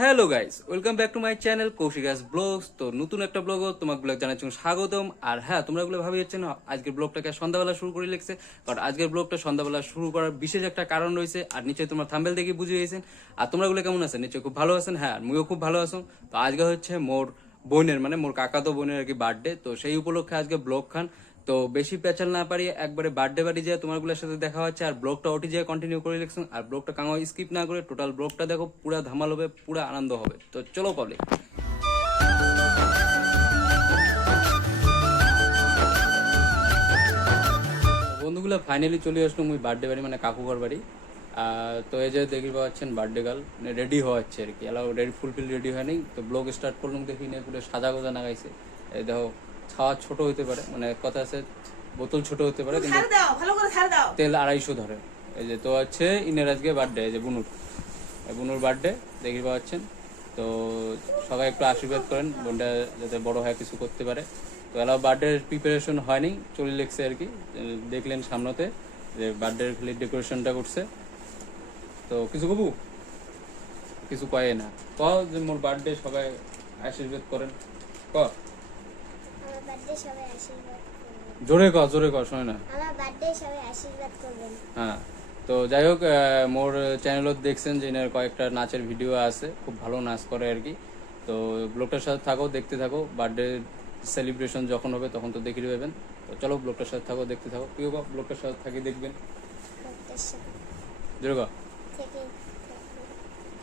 Hello guys welcome back to my channel Koushika's vlogs তো নতুন একটা ব্লগ তোমার ব্লগ জানাচ্ছি স্বাগতম। আর হ্যাঁ তোমরা এগুলো ভাবি যাচ্ছে না, আজকের ব্লগটাকে সন্ধ্যাবেলা শুরু করে লিখছে। কারণ আজকের ব্লগটা সন্ধ্যাবেলা শুরু করার বিশেষ একটা কারণ রয়েছে। আর নিশ্চয়ই তোমরা থাম্বেল দেখে বুঝে গেছেন। আর তোমরা এগুলো কেমন আছেন? নিশ্চয়ই খুব ভালো আছেন? হ্যাঁ আর মুইও খুব ভালো আছো। তো আজকে হচ্ছে মোর বোনের মানে মোর কাকা তো বোনের আর কি বার্থডে তো সেই উপলক্ষে আজকে ব্লগ খান। তো বেশি পেঁচাল না পারি একবারে বার্থডে বাড়ি যায় তোমারগুলোর সাথে দেখা হচ্ছে, আর ব্লগটা ওটি যায় কন্টিনিউ করে লিখছেন আর ব্লগটা কাঙা স্কিপ না করে টোটাল ব্লগটা দেখো, পুরা ধামাল হবে, পুরা আনন্দ হবে। তো চলো পাবলিক বন্ধুগুলো ফাইনালি চলে আসলো মুই বার্থডে বাড়ি মানে কাকুঘর বাড়ি। তো এই যে দেখি পাচ্ছেন বার্থডে গার্ল রেডি হওয়াচ্ছে আর কি। এলাও রেডি ফুলফিল রেডি হয়নি। তো ব্লগ স্টার্ট করলাম দেখি না পুরো সাদা গোজা নাগাইছে এই দেখো ছাওয়া ছোট হতে পারে মানে কথা আছে বোতল ছোট হতে পারে কিন্তু তেল আড়াইশো ধরে। এই যে তো আছে ইনের আজকে বার্থডে এই যে বুনুর। এই বুনুর বার্থডে দেখি পাচ্ছেন? তো সবাই একটু আশীর্বাদ করেন বোনটা যাতে বড় হয় কিছু করতে পারে। তো এলাও বার্থডের প্রিপারেশন হয়নি চলে লেগছে আর কি। দেখলেন সামনেতে যে বার্থডের খালি ডেকোরেশনটা করছে। তো কিছু কবু? কিছু কয়ে না। ক যে মোর বার্থডে সবাই আশীর্বাদ করেন। ক বার্থডে সবাই আশীর্বাদ করবেন। জোরে ক জোরে ক শোনে না। আমার বার্থডে সবাই আশীর্বাদ করবেন। হ্যাঁ তো যাই হোক মোর চ্যানেলত দেখছেন যে এনার কয়েকটা নাচের ভিডিও আছে খুব ভালো নাচ করে আর কি। তো ব্লগটার সাথে থাকো দেখতে থাকো বার্থডে সেলিব্রেশন যখন হবে তখন তো দেখে পাবেন তো চলো ব্লগটার সাথে থাকো দেখতে থাকো। প্রিয় ব্লগটার সাথে থাকি দেখবেন? জোরে ক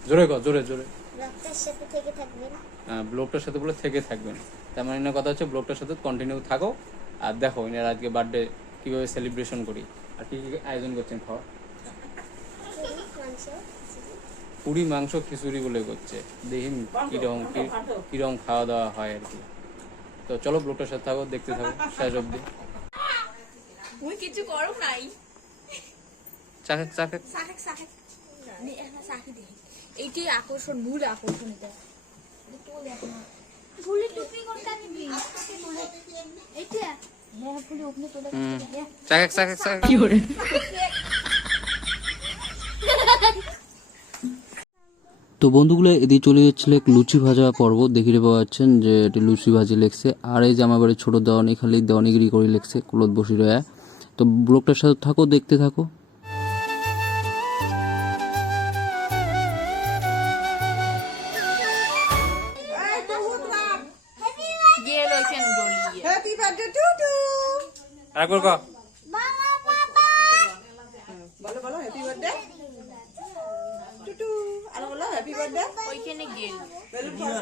জোরে ক জোরে জোরে। রক্তের সাথে থেকে থাকবেন। হ্যাঁ ব্লগটার সাথে বলে থেকে থাকবেন। তার মানে এনার কথা হচ্ছে ব্লগটার সাথে কন্টিনিউ থাকো। আর দেখো এনার আজকে বার্থডে কীভাবে সেলিব্রেশন করি? আর কি কি আয়োজন করছেন খাওয়া? পুরি মাংস খিচুড়ি বলে করছে। দেখি কীরকম কি- কীরকম খাওয়া দাওয়া হয় আর কি। তো চলো ব্লগটার সাথে থাকো দেখতে থাকো শেষ অব্দি তুমি কিছু করো নাই? চাকে চাকে একটা সাকি দেখি এইটাই আকর্ষণ মূল আকর্ষণ এটা। হ্যাঁ করে তো বন্ধুগুলো এদিকে চলে যাচ্ছিল লুচি ভাজা পর্ব। দেখিতে পাওয়া যাচ্ছেন যে এটি লুচি ভাজি লেখছে আর এই যে আমার বাড়ির ছোট দেওয়ানি খালি দেওয়ানিগিরি করে লেখছে কুলত বসি রয়া তো ব্লগটার সাথে থাকো দেখতে থাকো। আরেকবার ক বাবা বাবা বলো বলো হ্যাপি বার্থডে টু টু আর বলো হ্যাপি বার্থডে ওইখানে গেল বেলুন ফোড়ো।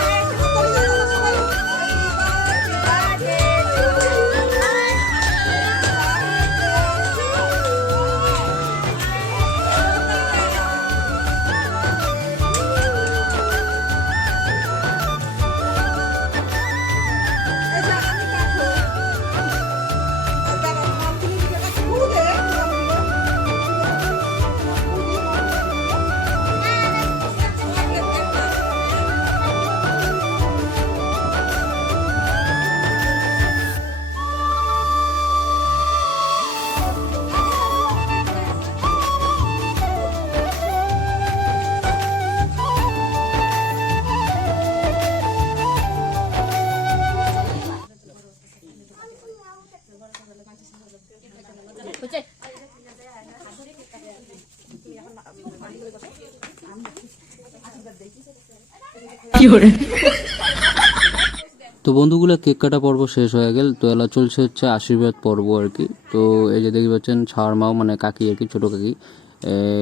তো বন্ধুগুলো কেক কাটা পর্ব শেষ হয়ে গেল। তো এলা চলছে হচ্ছে আশীর্বাদ পর্ব আর কি। তো এই যে দেখতে পাচ্ছেন ছাড় মাও মানে কাকি আর কি ছোটো কাকি।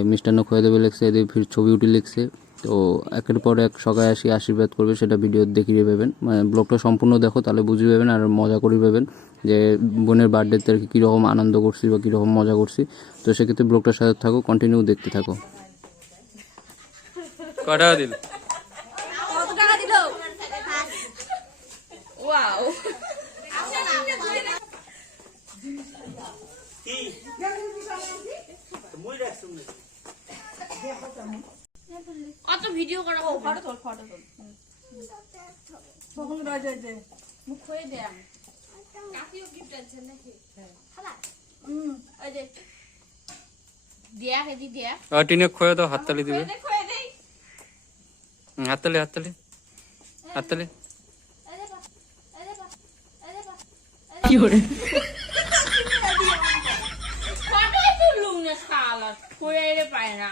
মিষ্টান্ন খুঁয়ে দেবে লিখছে এদের ফির ছবি উঠে লিখছে। তো একের পর এক সকালে আসি আশীর্বাদ করবে সেটা ভিডিও দেখিয়ে পাবেন মানে ব্লগটা সম্পূর্ণ দেখো তাহলে বুঝে পাবেন আর মজা করে পাবেন যে বোনের বার্থডেতে আর কি কীরকম আনন্দ করছি বা কীরকম মজা করছি। তো সেক্ষেত্রে ব্লগটার সাথে থাকো কন্টিনিউ দেখতে থাকো। কটা দিল কত টাকা দিল ওয়াও অত ভিডিও করা ফটো তোল ফটো তোল কখন রাজা যে মুখ হয়ে দেয় কাকিও গিফট আছে নাকি খালা ওই যে দেয়া হেদি দেয়া আর টিনে খোয়া দাও হাততালি দিবে হয়ে হাততালি হাততালি হাততালি ফটোই তুললুম না শালা করে এরে পায় না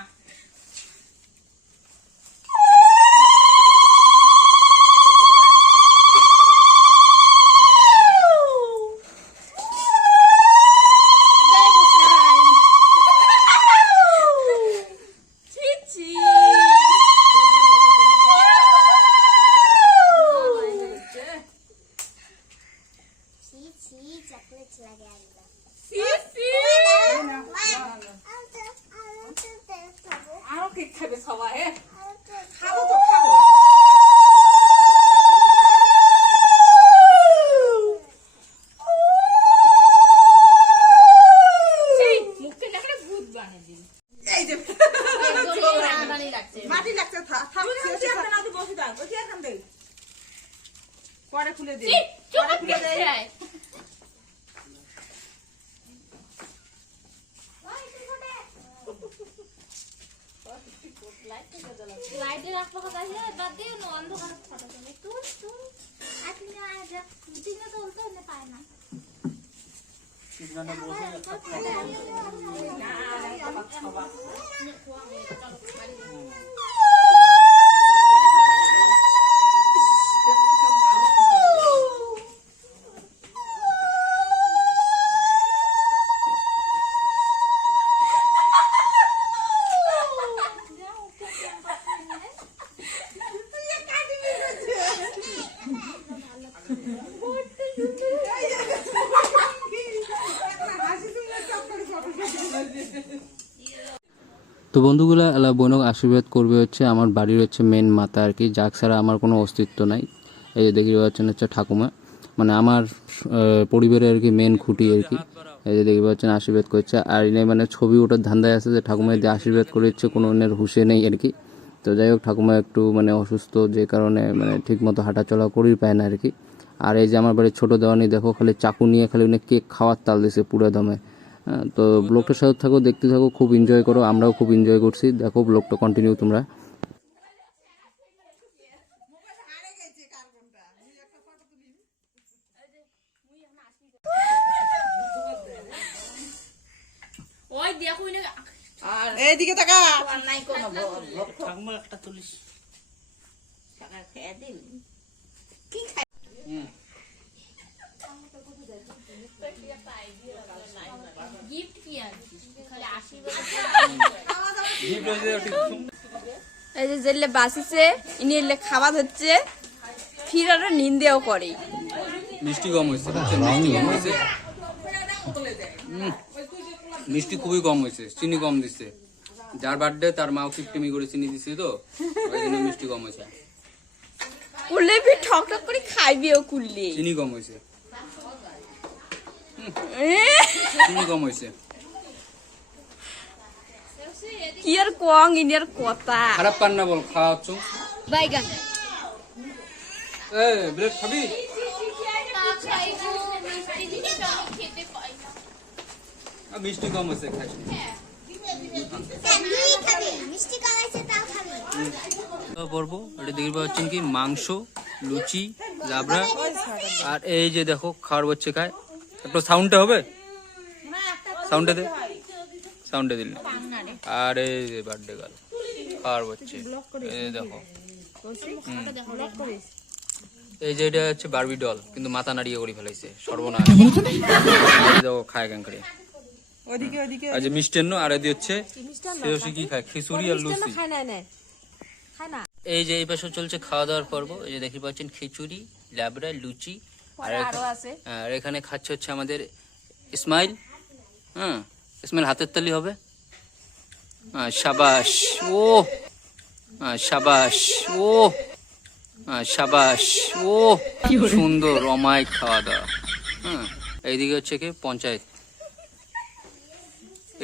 ছি ছি ছি ছি আরও কেক খাবে সবাই হ্যাঁ? খাব তো খাব সেই মুখে দেখলে ভূত বানিয়ে দিন এই যে বানিয়ে রাখছে মাটি লাগছে থাক থাক চেয়ারটা না তুই বসে থাক ওই চেয়ারখান দে পরে খুলে দে ছি চুপ পরে খুলে দে করে লাইটে রাখব কথা হে বাদ না অন্ধকার ফটো তুমি তুল তুল আপনি আজ দিনে তুলতে না পায় না তো বন্ধুগুলো এলা বোনক আশীর্বাদ করবে হচ্ছে, আমার বাড়ির হচ্ছে মেন মাতা আর কি। যাক ছাড়া আমার কোনো অস্তিত্ব নাই। এই যে দেখি পাচ্ছেন হচ্ছে ঠাকুমা। মানে আমার পরিবারের আর কি মেন খুঁটি আর কি। এই যে দেখতে পাচ্ছেন আশীর্বাদ করছে। আর ইনি মানে ছবি ওটার ধান্দায় আছে যে ঠাকুমা যদি আশীর্বাদ করে দিচ্ছে, কোনো অন্যের হুশে নেই আর কি। তো যাই হোক, ঠাকুমা একটু মানে অসুস্থ, যে কারণে মানে ঠিক মতো হাঁটাচলা করেই পায় না আর কি। আর এই যে আমার বাড়ির ছোটো দেওয়ানি দেখো খালি চাকু নিয়ে খালি উনি কেক খাওয়ার তাল দিছে পুরো দমে। হ্যাঁ, তো ব্লগটার সাথে থাকো দেখতে থাকো খুব এনজয় করো আমরাও খুব এনজয় করছি। দেখো ব্লগটা কন্টিনিউ তোমরা। ওই দেখো ইনে আর এইদিকে তাকা। নাই কোনো একটা তুলিস। গিফট কি খাবার হচ্ছে ফির নিন্দেও করে মিষ্টি কম হয়েছে? মিষ্টি মিষ্টি খুবই কম হয়েছে, চিনি কম দিচ্ছে যার বার্থডে তার মাও কিপটিমি করে চিনি দিচ্ছে তো মিষ্টি কম হয়েছে। কুললে ফির ঠক ঠক করে খাইবে ও কুললে। চিনি কম হয়েছে চিনি কম হয়েছে কি আর কং ইনি আর কথা। খারাপ পান না বল খাওয়া হচ্ছে বাইগান। এ ব্রেড খাবি? মিষ্টি খেতে পাই না। আ, মিষ্টি কম হয়েছে তাও খাবি। পর্ব এটা দেখতে পাচ্ছেন কি? মাংস লুচি লাবড়া আর এই যে দেখো খাওয়ার বাচ্চা খায় একটু সাউন্ডটা হবে? সাউন্ডটা দে। সাউন্ডটা দিল। আর এই যে বার্থডে গাল খাওয়ার বাচ্চা এই দেখো। এই যে এটা হচ্ছে বারবি ডল কিন্তু মাথা নাড়িয়ে করে ফেলাইছে। সর্বনাশ। দেখো খায় কেন করে? ওদিকে ওদিকে। আর যে মিষ্টান্ন আর এদি হচ্ছে সে কি খায়? খিচুড়ি আর লুচি। খায় না না খায় না। এই যে এই পাশে চলছে খাওয়া দাওয়ার পর্ব। এই যে দেখতে পাচ্ছেন খিচুড়ি ল্যাবড়া লুচি আর আরও আছে। আর এখানে খাচ্ছে হচ্ছে আমাদের ইসমাইল। হ্যাঁ ইসমাইল হাতের তালি হবে। হ্যাঁ, সাবাস ও হ্যাঁ, সাবাস ও হ্যাঁ, সাবাস ও সুন্দর অমায়িক খাওয়া দাওয়া হ্যাঁ এইদিকে হচ্ছে কি পঞ্চায়েত।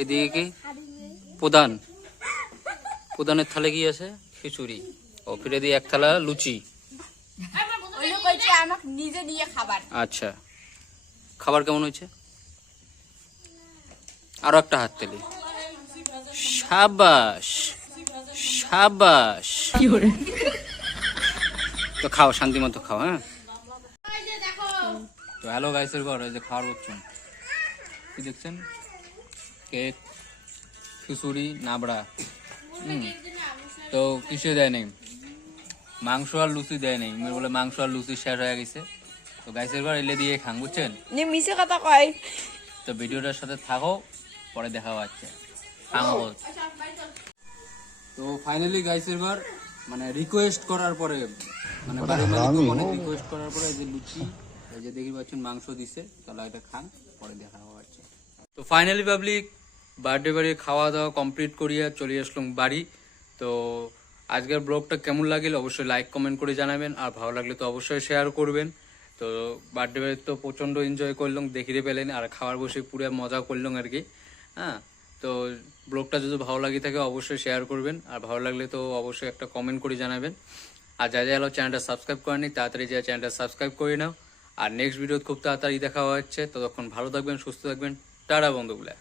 এদিকে কি প্রধান। প্রধানের থালে কি আছে? খিচুড়ি। ও ফিরে দিয়ে এক থালা লুচি? ওই লোক কইছে আমাকে নিজে নিয়ে খাবার। আচ্ছা। খাবার কেমন হয়েছে? আরও একটা হাত তেলি। সাবাস সাবাস। তো খাও শান্তি মতো খাও হ্যাঁ? তো হ্যালো গাইসের ঘর এই যে খাওয়ার করছেন কি দেখছেন? কেক খিচুড়ি নাবড়া। হুম। তো কিসে দেয় নেই মাংস আর লুচি দেয় নেই। মেয়ে বলে মাংস আর লুচি শেষ হয়ে গেছে। তো গাইসের ঘর এলে দিয়ে খান বুঝছেন? নি মিছে কথা কয়। তো ভিডিওটার সাথে থাকো পরে দেখা হচ্ছে। তো ফাইনালি গাইসের ঘর মানে রিকোয়েস্ট করার পরে মানে বাড়ির মালিক অনেক রিকোয়েস্ট করার পরে এই যে লুচি এই যে দেখি পাচ্ছেন মাংস দিছে তাহলে এটা খান পরে দেখা হচ্ছে। তো ফাইনালি পাবলিক বার্থডে বাড়ি খাওয়া দাওয়া কমপ্লিট করিয়া চলে আসলাম বাড়ি। তো আজকের ব্লগটা কেমন লাগিল অবশ্যই লাইক কমেন্ট করে জানাবেন, আর ভালো লাগলে তো অবশ্যই শেয়ার করবেন। তো বার্থডে তো প্রচণ্ড এনজয় করলাম, দেখিতে পেলেন, আর খাওয়ার বসে পুরো মজা করলাম আর কি। হ্যাঁ তো ব্লগটা যদি ভালো লাগে থাকে অবশ্যই শেয়ার করবেন, আর ভালো লাগলে তো অবশ্যই একটা কমেন্ট করে জানাবেন। আর যা যা চ্যানেলটা সাবস্ক্রাইব করেনি তাড়াতাড়ি যা চ্যানেলটা সাবস্ক্রাইব করে নাও। আর নেক্সট ভিডিও খুব তাড়াতাড়ি দেখা হচ্ছে, ততক্ষণ ভালো থাকবেন, সুস্থ থাকবেন। টাটা বন্ধুগুলা।